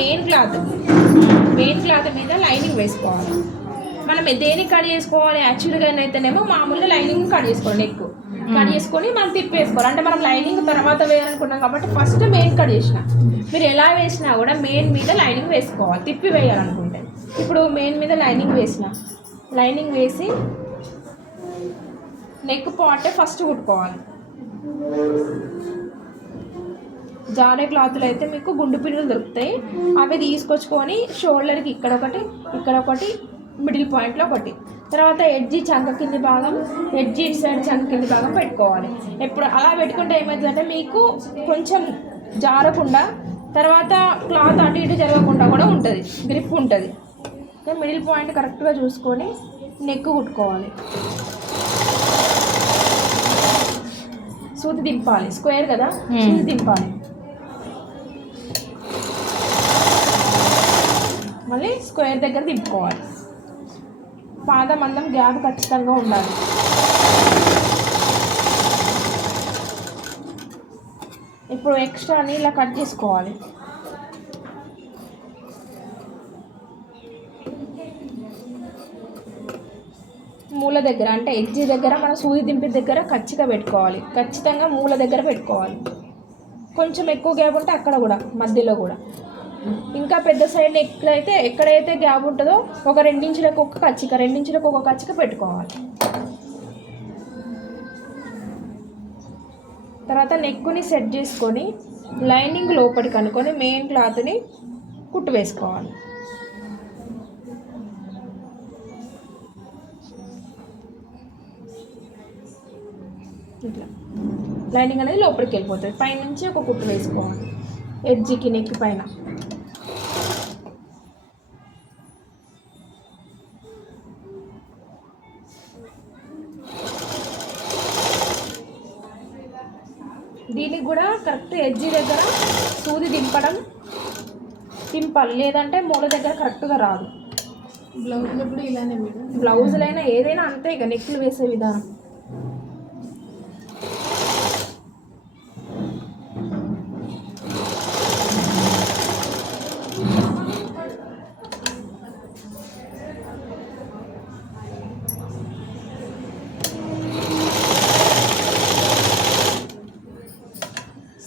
Main cloth మీద lining వేసుకోవాలి. మనం దేనికి కట్ చేసుకోవాలి యాక్చువల్గా అయితేనేమో మామూలుగా లైనింగ్ కట్ చేసుకోవాలి, నెక్ కట్ చేసుకొని మనం తిప్పేసుకోవాలి. అంటే మనం లైనింగ్ తర్వాత వేయాలనుకున్నాం కాబట్టి ఫస్ట్ మెయిన్ కట్ చేసిన. మీరు ఎలా వేసినా కూడా మెయిన్ మీద లైనింగ్ వేసుకోవాలి తిప్పి వేయాలనుకుంటే. ఇప్పుడు మెయిన్ మీద లైనింగ్ వేసి నెక్ పార్టే ఫస్ట్ కుట్టుకోవాలి. జారే క్లాత్లు అయితే మీకు గుండు పిన్నులు దొరుకుతాయి, అవి తీసుకొచ్చుకొని షోల్డర్కి ఇక్కడ ఒకటి మిడిల్ పాయింట్లో ఒకటి, తర్వాత ఎడ్జి చంక కింది భాగం, ఎడ్జి సైడ్ చంక కింది భాగం పెట్టుకోవాలి. ఎప్పుడు అలా పెట్టుకుంటే ఏమవుతుందంటే మీకు కొంచెం జారకుండా, తర్వాత క్లాత్ అటు ఇటు జరగకుండా కూడా ఉంటుంది, గ్రిప్ ఉంటుంది. మిడిల్ పాయింట్ కరెక్ట్గా చూసుకొని నెక్ కుట్టుకోవాలి. సూది దింపాలి, స్క్వేర్ కదా, సూది దింపాలి. మళ్ళీ స్క్వేర్ దగ్గర దింపుకోవాలి. పాదం మందం గ్యాప్ ఖచ్చితంగా ఉండాలి. ఇప్పుడు ఎక్స్ట్రాని ఇలా కట్ చేసుకోవాలి. మూల దగ్గర అంటే ఎడ్జి దగ్గర మన సూది దింపి దగ్గర ఖచ్చితంగా మూల దగ్గర పెట్టుకోవాలి. కొంచెం ఎక్కువ గ్యాప్ ఉంటే అక్కడ కూడా మధ్యలో కూడా, ఇంకా పెద్ద సైడ్ ఎక్కడైతే గ్యాప్ ఉంటుందో ఒక 2 ఇంచులకు ఒక కచ్చిక పెట్టుకోవాలి. తర్వాత నెక్కుని సెట్ చేసుకొని లైనింగ్ లోపలికి అనుకొని మెయిన్ క్లాత్ని కుట్టు వేసుకోవాలి. ఇట్లా లైనింగ్ అనేది లోపలికి వెళ్ళిపోతుంది. పైనుంచి ఒక కుట్టు వేసుకోవాలి ఎడ్జికి, నెక్ పైన. దీనికి కూడా కరెక్ట్ ఎడ్జి దగ్గర సూది దింపాలి, లేదంటే మూల దగ్గర కరెక్ట్గా రాదు. బ్లౌజ్లో కూడా ఇలానే, బ్లౌజులైనా ఏదైనా అంతే ఇక నెక్లు వేసే విధానం.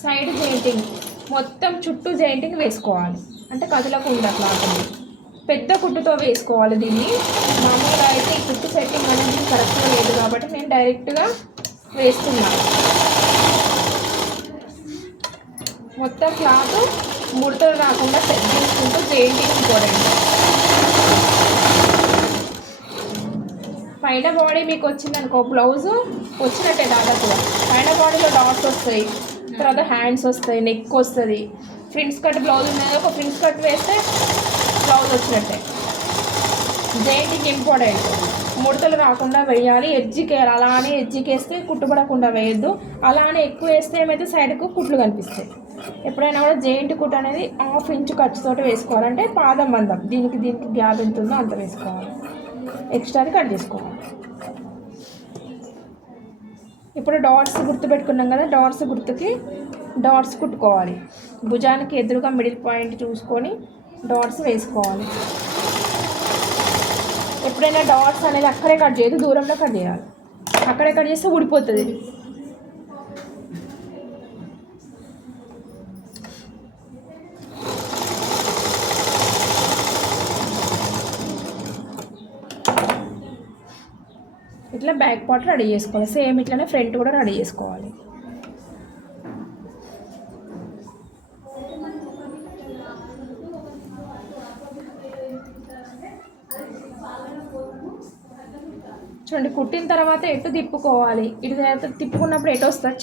సైడ్ జాయింటింగ్ మొత్తం చుట్టూ జాయింటింగ్ వేసుకోవాలి, అంటే కదలకుండా క్లాత్ పెద్ద కుట్టుతో వేసుకోవాలి. దీన్ని మామూలుగా అయితే ఈ కుట్టు సెట్టింగ్ అనేది కరెక్ట్గా లేదు కాబట్టి నేను డైరెక్ట్గా వేస్తున్నాను. మొత్తం క్లాత్ ముడతలు రాకుండా సెట్ చేసుకుంటూ జాయింటింగ్ ఇంపార్టెంట్. పైన బాడీ మీకు వచ్చిందనుకో, బ్లౌజు వచ్చినట్టే దాదాపుగా. పైన బాడీలో డాట్స్ వస్తాయి, తర్వాత హ్యాండ్స్ వస్తాయి, నెక్ వస్తుంది. ఫ్రిన్స్ కట్ బ్లౌజ్ ఉన్నది, ఒక ఫ్రిన్స్ కట్ వేస్తే బ్లౌజ్ వచ్చినట్టే. జాయింటింగ్ ఇంపార్టెంట్, ముడతలు రాకుండా వేయాలి. ఎడ్జికి అలానే ఎడ్జికి వేస్తే కుట్టుబడకుండా వేయద్దు, అలానే ఎక్కువ వేస్తే ఏమైతే సైడ్కు కుట్లు కనిపిస్తాయి. ఎప్పుడైనా కూడా జాయింట్ కుట్టు అనేది 1/2 ఇంచు ఖర్చుతోటి వేసుకోవాలంటే పాదం మందం దీనికి గ్యాప్ ఎంత ఉందో అంత వేసుకోవాలి, ఎక్స్ట్రాది కట్ చేసుకోవాలి. ఇప్పుడు డాట్స్ గుర్తు పెట్టుకున్నాం కదా, డాట్స్ గుర్తుకి డాట్స్ కుట్టుకోవాలి. భుజానికి ఎదురుగా మిడిల్ పాయింట్ చూసుకొని డాట్స్ వేసుకోవాలి. ఎప్పుడైనా డాట్స్ అనేది అక్కడే కట్ చేయదు, దూరంలో కట్ చేయాలి. అక్కడే కట్ చేస్తే ఊడిపోతుంది. ఇట్లా బ్యాక్ పార్ట్ రెడీ చేసుకోవాలి. సేమ్ ఇట్లానే ఫ్రంట్ కూడా రెడీ చేసుకోవాలి. చూడండి, కుట్టిన తర్వాత ఎటు తిప్పుకోవాలి, ఇటు తిప్పుకున్నప్పుడు ఎటు వస్తుంది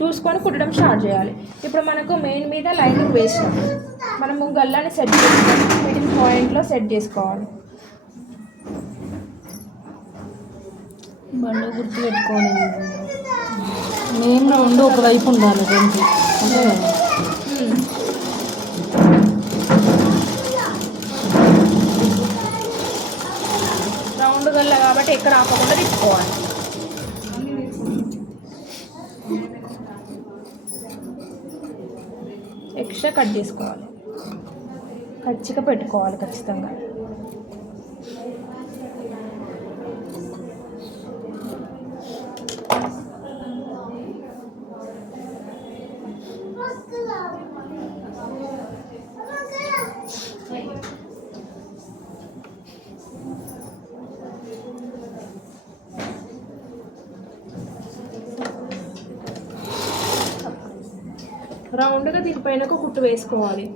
చూసుకొని కుట్టడం స్టార్ట్ చేయాలి. ఇప్పుడు మనకు మెయిన్ మీద లైనింగ్ వేసినాం, మనము గల్లాని సెట్ చేసుకొని మిడిల్ పాయింట్లో సెట్ చేసుకోవాలి. బండి గుర్తు పెట్టుకోవాలి. మెయిన్ రౌండ్ ఒకవైపు ఉండాలి, రెండు అంటే రౌండ్ గల్ల కాబట్టి ఎక్కడ ఆపకుండా తిప్పుకోవాలి. ఎక్స్ట్రా కట్ చేసుకోవాలి. ఖచ్చితంగా పెట్టుకోవాలి ఖచ్చితంగా. రౌండ్గా దీనిపైన ఒక కుట్టు వేసుకోవాలి.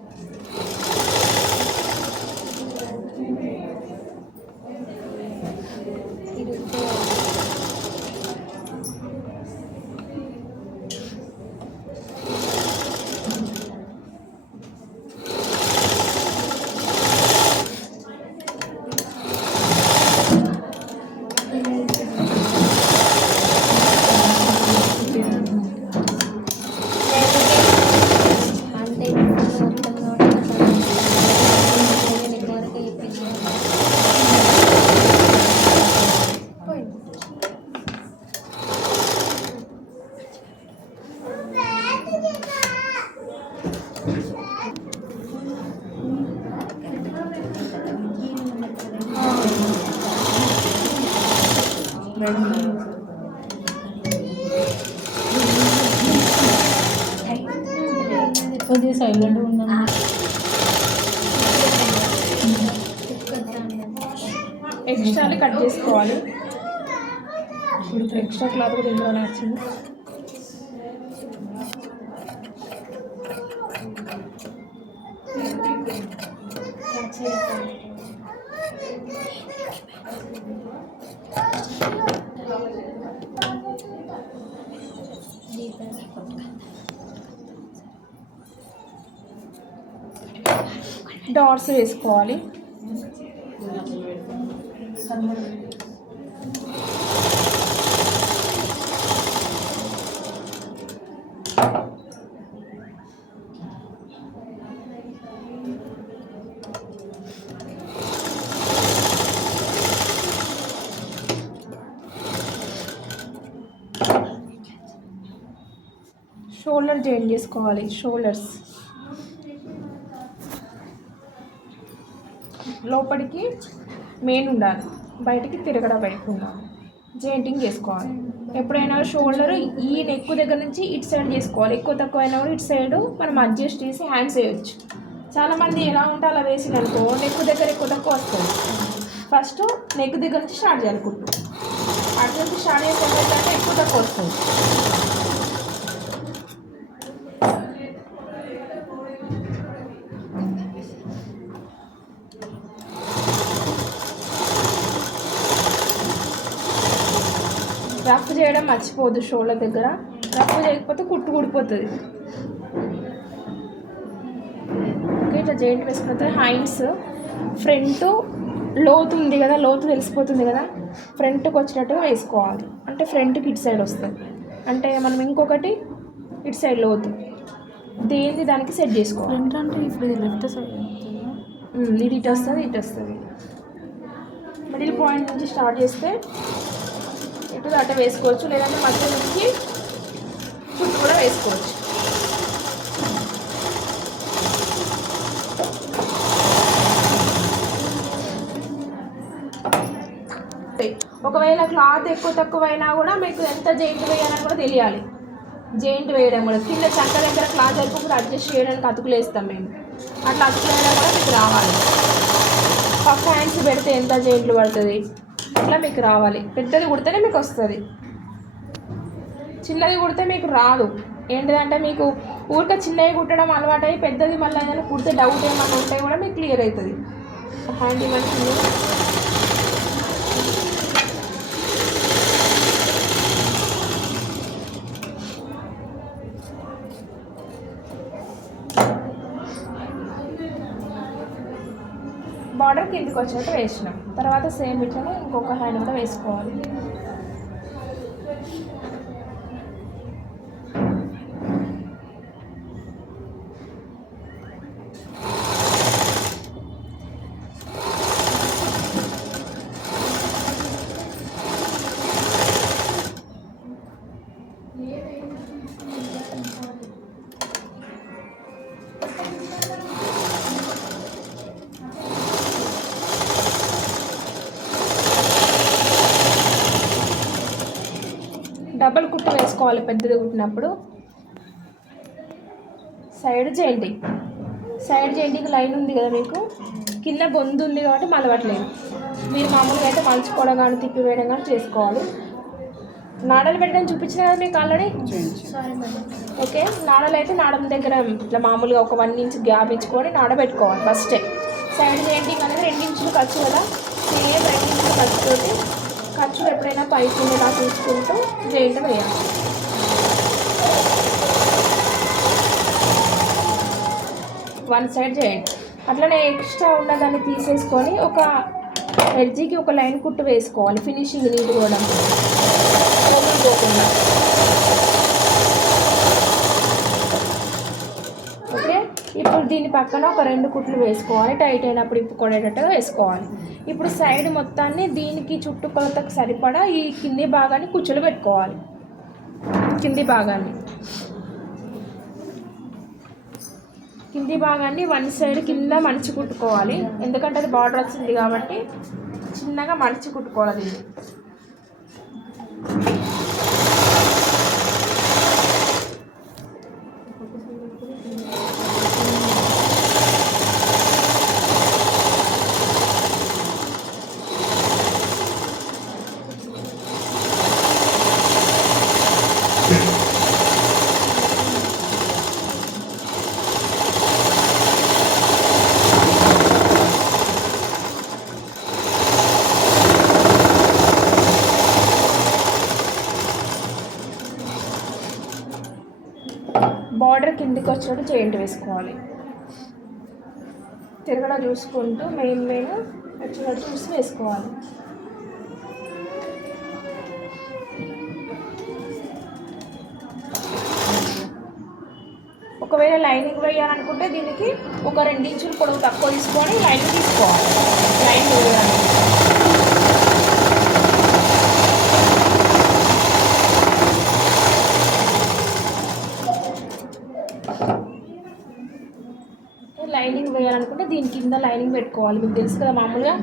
కొద్దిగా సైలెంట్గా ఉన్నాను. ఎక్స్ట్రాని కట్ చేసుకోవాలి. ఇప్పుడు ఎక్స్ట్రా క్లాత్ కూడా ఇందులోనే వచ్చింది. డాట్స్ వేసుకోవాలి. షోల్డర్ జాయిన్ చేసుకోవాలి. షోల్డర్స్ లోపలికి మెయిన్ ఉండాలి, బయటికి తిరగడం వైపు ఉండాలి. జాయింటింగ్ చేసుకోవాలి. ఎప్పుడైనా షోల్డర్ ఈ నెక్ దగ్గర నుంచి ఇటు సైడ్ చేసుకోవాలి. ఎక్కువ తక్కువ అయినా కూడా ఇటు సైడ్ మనం అడ్జస్ట్ చేసి హ్యాండ్స్ వేయచ్చు. చాలామంది ఎలా ఉంటే అలా వేసిననుకో నెక్ దగ్గర ఎక్కువ తక్కువ వస్తుంది. ఫస్ట్ నెక్ దగ్గర నుంచి స్టార్ట్ చేయాలి కుట్టు. అటు నుంచి స్టార్ట్ చేసేటంటే ఎక్కువ తక్కువ వస్తుంది. రఫ్ చేయడం మర్చిపోద్దు. షోల్డర్ దగ్గర రఫ్ చేయకపోతే కుట్టు ఊడిపోతుంది. ఓకే, ఇట్లా జాయింట్ వేసుకున్న తర్వాత హ్యాండ్స్ ఫ్రంట్ లోతు ఉంది కదా, లోతు తెలిసిపోతుంది కదా, ఫ్రంట్కి వచ్చినట్టుగా వేసుకోవాలి. అంటే ఫ్రంట్కి ఇటు సైడ్ వస్తుంది. అంటే మనం ఇంకొకటి ఇటు సైడ్ లోతు దేనిది దానికి సెట్ చేసుకోవాలి. ఫ్రంట్ అంటే ఇప్పుడు ఇది లెఫ్ట్ సైడ్ ఇది ఇటు వస్తుంది, ఇటు వస్తుంది. మిడిల్ పాయింట్ నుంచి స్టార్ట్ చేస్తే ఇటు అట్ట వేసుకోవచ్చు, లేదంటే మధ్య నుంచి చుట్టూ కూడా వేసుకోవచ్చు. ఒకవేళ క్లాత్ ఎక్కువ తక్కువ అయినా కూడా మీకు ఎంత జాయింట్ వేయాలని కూడా తెలియాలి. జాయింట్ వేయడం కూడా కింద చంక దగ్గర క్లాత్ అయిపోయి అడ్జస్ట్ చేయడానికి అతుకులు వేస్తాం మేము. అట్లా అతుకులు వేయడం కూడా మీకు రావాలి. పఫ్ హ్యాండ్స్ పెడితే ఎంత జాయింట్లు పడుతుంది అట్లా మీకు రావాలి. పెద్దది కుడితేనే మీకు వస్తుంది, చిన్నది కుడితే మీకు రాదు. ఏంటిదంటే మీకు ఊరికే చిన్నవి కుట్టడం అలవాటు అయ్యి పెద్దది మళ్ళీ ఏదైనా కుడితే డౌట్ ఏమన్నా ఉంటే కూడా మీకు క్లియర్ అవుతుంది. హ్యాండ్ ఇవ్వండి. బార్డర్ కిందికి వచ్చినట్టు వేసినాం. తర్వాత సేమ్ ఇట్లనే ఇంకొక హ్యాండ్ కూడా వేసుకోవాలి. డబల్ కుట్టు వేసుకోవాలి పెద్దది కుట్టినప్పుడు. సైడ్ జాయింటింగ్ లైన్ ఉంది కదా మీకు, కింద బొందు ఉంది కాబట్టి మలవట్లేదు. మీరు మామూలుగా అయితే మలుచుకోవడం కానీ తిప్పి వేయడం కానీ చేసుకోవాలి. నాడలు పెట్టడం చూపించిన కదా మీకు ఆల్రెడీ. ఓకే, నాడలు అయితే నాడల దగ్గర ఇట్లా మామూలుగా ఒక 1 ఇంచ్ గ్యాప్ ఇచ్చుకొని నాడ పెట్టుకోవాలి ఫస్టే. సైడ్ జాయింటింగ్ అనేది 2 ఇంచులు ఖర్చు కదా, సేమ్ 2 ఇంచులు ఖర్చుతోటి ఖర్చులు ఎప్పుడైనా పైకి ఉండేలా చూసుకుంటూ జాయింట్ వేయాలి. One side joint. అట్లనే ఎక్స్ట్రా ఉన్నదాన్ని తీసేసుకొని ఒక ఎడ్జికి ఒక లైన్ కుట్టు వేసుకోవాలి. ఫినిషింగ్ నీట్ కూడా పోకుండా. ఓకే, ఇప్పుడు దీని పక్కన ఒక 2 కుట్లు వేసుకోవాలి. టైట్ అయినప్పుడు ఇప్పుకొనేటట్టుగా వేసుకోవాలి. ఇప్పుడు సైడ్ మొత్తాన్ని దీనికి చుట్టుకొలతకు సరిపడా ఈ కింది భాగాన్ని కుచ్చులు పెట్టుకోవాలి. కింది భాగాన్ని 1 సైడ్ కింద మడిచి కుట్టుకోవాలి. ఎందుకంటే అది బార్డర్ వచ్చింది కాబట్టి చిన్నగా మడిచి కుట్టుకోవాలి దీన్ని. బార్డర్ కిందికి వచ్చినట్టు జాయింట్ వేసుకోవాలి. తిరగడా చూసుకుంటూ మెయిన్ వచ్చినట్టు చూసి వేసుకోవాలి. ఒకవేళ లైనింగ్ వేయాలనుకుంటే దీనికి ఒక 2 ఇంచులు పొడవు తక్కువ తీసుకొని లైనింగ్ తీసుకోవాలి. లైనింగ్ వేయడానికి లైనింగ్ వేయాలనుకుంటే దీని కింద లైనింగ్ పెట్టుకోవాలి. మీకు తెలుసు కదా, మామూలుగా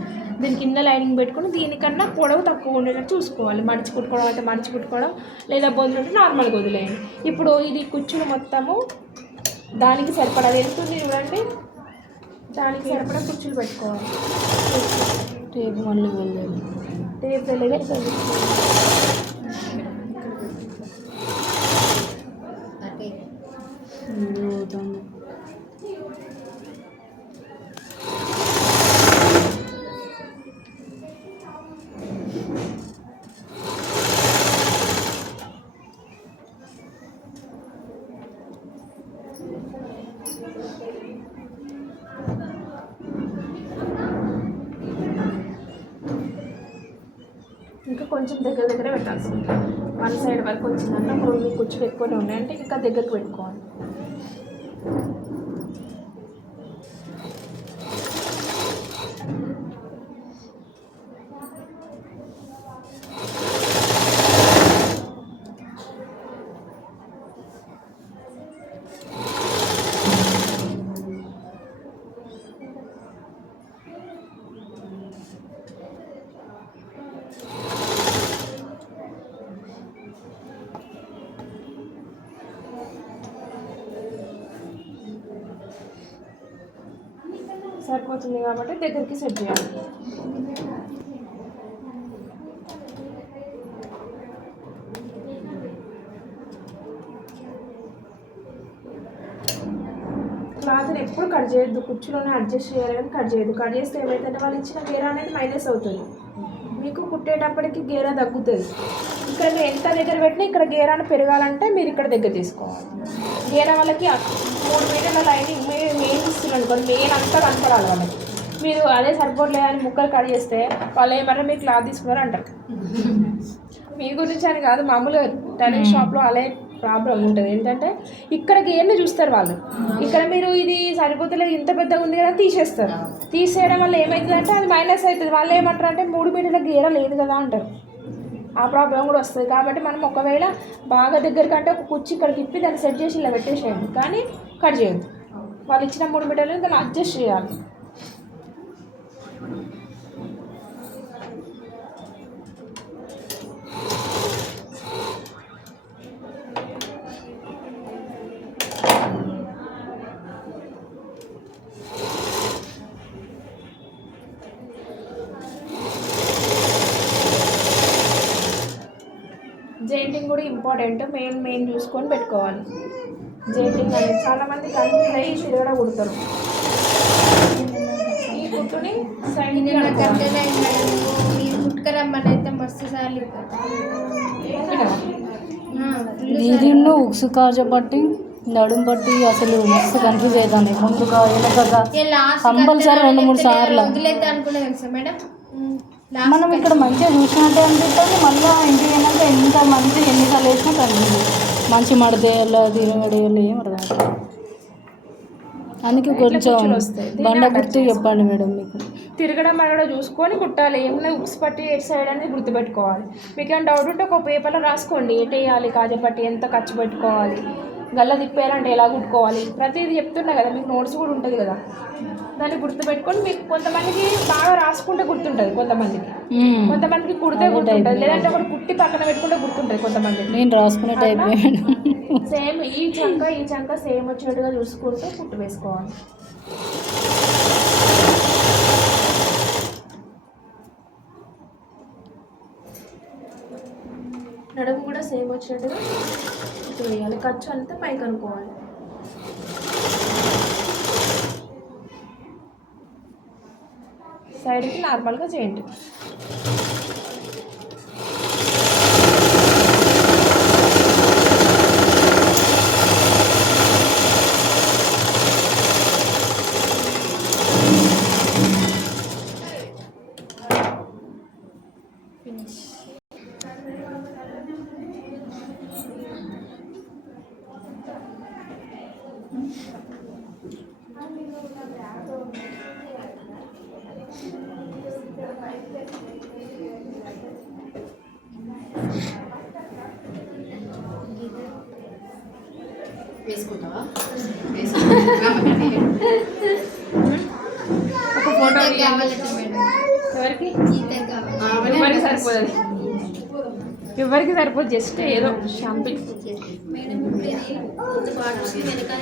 దీని కింద లైనింగ్ పెట్టుకుని దీనికన్నా పొడవు తక్కువ ఉండేటట్టు చూసుకోవాలి. మడిచి కుట్టుకోవడం అయితే మడిచి కుట్టుకోవడం, లేదా బొందు ఉంటే నార్మల్గా వదిలేయండి. ఇప్పుడు ఇది కుచ్చులు మొత్తము దానికి సరిపడా వెళ్తుంది చూడండి, దానికి సరిపడా కుచ్చులు పెట్టుకోవాలి. టేప్ మళ్ళీ వెళ్ళాలి. టేప్ వెళ్ళగా పోతుంది. ఇంకా కొంచెం దగ్గర పెట్టాల్సి ఉంది. 1 సైడ్ వరకు వచ్చిందంటే అప్పుడు మీ కుచ్చులు ఎక్కువనే ఉన్నాయంటే ఇంకా దగ్గరికి పెట్టుకోవాలి. సరిపోతుంది కాబట్టి దగ్గరికి సెట్ చేయాలి. క్లాత్ని ఎప్పుడు కట్ చేయొద్దు, కుచ్చులోనే అడ్జస్ట్ చేయాలి కానీ కట్ చేయొద్దు. కట్ చేస్తే ఏమైతుందంటే వాళ్ళు ఇచ్చిన గేరా అనేది మైనస్ అవుతుంది. మీకు కుట్టేటప్పటికి గేరా తగ్గుతుంది. ఇక్కడ మీరు ఎంత దగ్గర పెట్టినా ఇక్కడ గేరాను పెరగాలంటే మీరు ఇక్కడ దగ్గర తీసుకోవాలి. గేరా వాళ్ళకి 3 మీటర్ల లైనింగ్ మెయిన్ ఇస్తున్నారు అనుకోండి, మెయిన్ అంతా కనపడాలి వాళ్ళకి. మీరు అదే సరిపోట్లేదని ముక్కలు కట్ చేస్తే వాళ్ళు ఏమన్నా మీరు క్లాత్ తీసుకున్నారు అంటారు. మీ గురించి అని కాదు, మామూలుగా టైలరింగ్ షాప్లో అలా ప్రాబ్లం ఉంటుంది. ఏంటంటే ఇక్కడ గేర్ని చూస్తారు వాళ్ళు, ఇక్కడ మీరు ఇది సరిపోతలేదు ఇంత పెద్దగా ఉంది కదా తీసేస్తారు. తీసేయడం వల్ల ఏమవుతుందంటే అది మైనస్ అవుతుంది. వాళ్ళు ఏమంటారు అంటే 3 మీటర్ల గేర లేదు కదా అంటారు. ఆ ప్రాబ్లం కూడా వస్తుంది. కాబట్టి మనం ఒకవేళ బాగా దగ్గర కంటే ఒక కుర్చీ ఇక్కడ తిప్పి దాన్ని సెట్ చేసి ఇలా పెట్టేసేయండి, కానీ కట్ చేయొద్దు. వాళ్ళు ఇచ్చిన 3 మీటర్లు దాన్ని అడ్జస్ట్ చేయాలి. జెయింటింగ్ కూడా ఇంపార్టెంట్, మెయిన్ చూసుకొని పెట్టుకోవాలి. జెయింటింగ్ అనేది చాలామంది కన్ఫ్యూజ్ అయ్యి తిరగడ కుడతారు. ఈ కుట్టుని సైడ్ కుట్టుకరమ్మని అయితే మస్తు సార్లు ఇది ఉక్సు కాజా పట్టి నడుము పట్టి అసలు మస్తు కన్ఫ్యూజ్ అవుతాను. ముందుగా వెనకగా కంపల్సరీ 2-3 సార్లు. వదిలేద్దాం అనుకున్నా తెలుసా మేడం. మనం ఇక్కడ మంచిగా చూసినట్టే అనిపిస్తుంది. మళ్ళీ ఇంటికి వెళ్ళాక ఎంత మంచి ఎన్నిసార్లు వేసినా కనిపించదు. మంచి మడతేయాలి తిరగడేయాలి ఏం అర్థం అవుతుంది. అందుకే కొంచెం బండ గుర్తు చెప్పండి మేడం. మీకు తిరగడం అక్కడ చూసుకొని కుట్టాలి. ఏమన్నా ఉక్స్ పట్టి ఎటు సైడ్ అనేది గుర్తుపెట్టుకోవాలి. మీకు ఏమైనా డౌట్ ఉంటే ఒక పేపర్లో రాసుకోండి. ఎటు వేయాలి, కాజా పట్టి ఎంత ఖర్చు పెట్టుకోవాలి, గల్ల తిప్పేయాలంటే ఎలా కుట్టుకోవాలి, ప్రతిదీ చెప్తున్నా కదా. మీకు నోట్స్ కూడా ఉంటుంది కదా, దాన్ని గుర్తుపెట్టుకొని మీకు కొంతమందికి బాగా రాసుకుంటే గుర్తుంటుంది, కొంతమందికి కుడితే గుర్తుంటుంది, లేదంటే ఒకటి కుట్టి పక్కన పెట్టుకుంటే గుర్తుంటుంది కొంతమందికి. నేను రాసుకునే టైప్ సేమ్ ఈ చంక సేమ్ వచ్చినట్టుగా చూసుకుంటూ కుట్టు వేసుకోవాలి. నడుము కూడా సేమ్ వచ్చినట్టుగా కుట్టు వేయాలి. ఖర్చు అంతా పైకి అనుకోవాలి. సైడ్కి నార్మల్గా చేయండి. వేసుకుంటావా? ఒక ఫోటో కావాలంటే మేడం ఎవరికి కావాలి. ఎవరికి సరిపోదు, ఎవరికి సరిపోదు, జస్ట్ ఏదో షాంపిల్. మేడం ఇప్పుడు ఇది వెనకాల